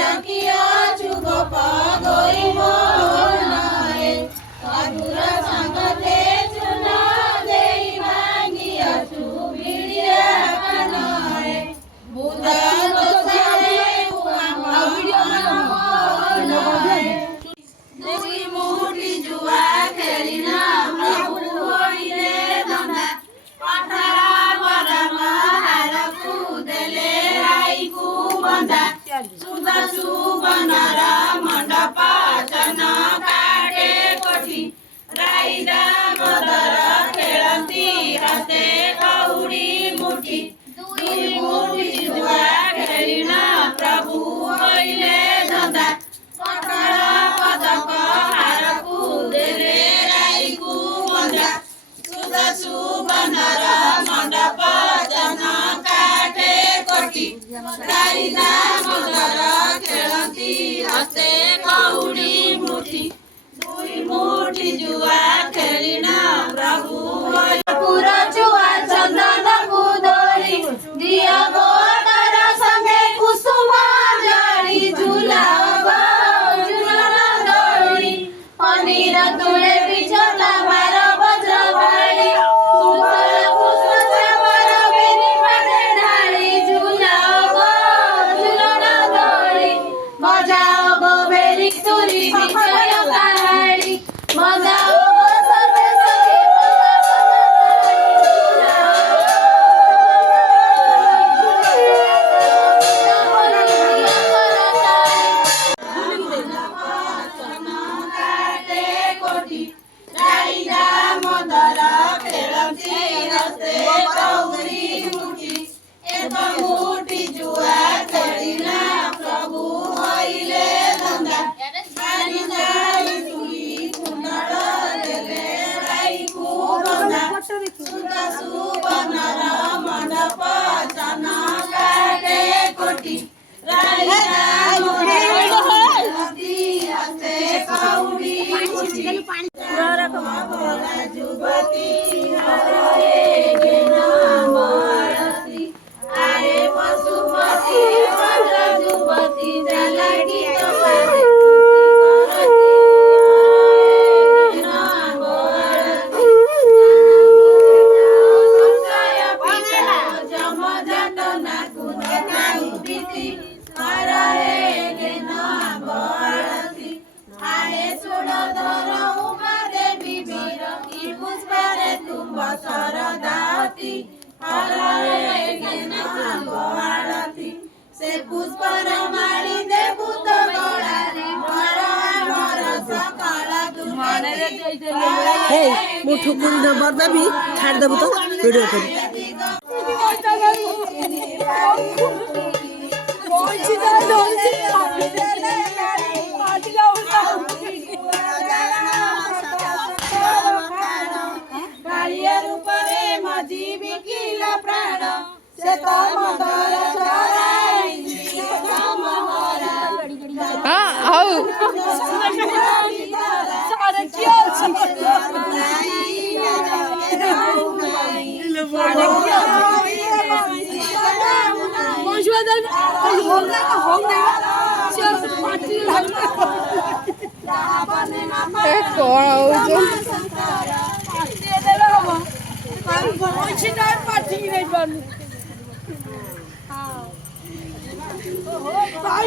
रखिया चुगो पगोई मोनाए अधुर संगते चुना देई मांगिया चुबिड़िया कनाए बुधा तो सारे उमा मोनाए दुई मुठी जुआ खेलिना प्रभु होइले धंदा पठारा बरा महार कुदेले आई कु बंदा सुधा सुबनर मंडप चन काटे कोठी राइदा मदर खेलती हसे कौड़ी मुठी दुई मुठी जुआ खेलिना प्रभु होइले धंदा पठारा पदक हार कुदेले आई कु बंदा सुधा सुबनर मंडप चन काटे कोठी राइदा मदर खेलती हसे कौड़ी मुठी दुई मुठी जुआ खेलिना प्रभु पूरा जुआ चंदन कुदोरी दिया गोटर संगे कुसुम जाड़ी झूला दौड़ी पनीर तुले बिछला मार वज्र बाड़ी सुंदर कृष्ण श्यामर बेनी पटे ढाली झूला दौड़ी बजाओ गो बेरी तुरी विजय कहाड़ी बजाओ गो सर्वे सखी काटे कोठी राइदा मदर खेलती हसे कौड़ी मुठी एक मुठी जुआ खेलिना प्रभु होइले धंदा पानी जाई तुली कुंडल देले राई कु बंदा सुधा सुबनर मंडप चन काटे कोठी राइदा मदर खेलती हसे कौड़ी मुठी जुबती हरे गेना बरती आए पशुपति भद्र जुबती जलगी तुम्हारे सरदाती हरे गेना बरती से पुष्पर मारी देबू तो गड़ा घर हमर सकल दुर्गति हे मुठु कुन नंबर देबी छाड़ देबू तो वीडियो करी रूपरे मजी बिकिल प्राण से तो मदर चराई महरा हौ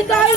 कौन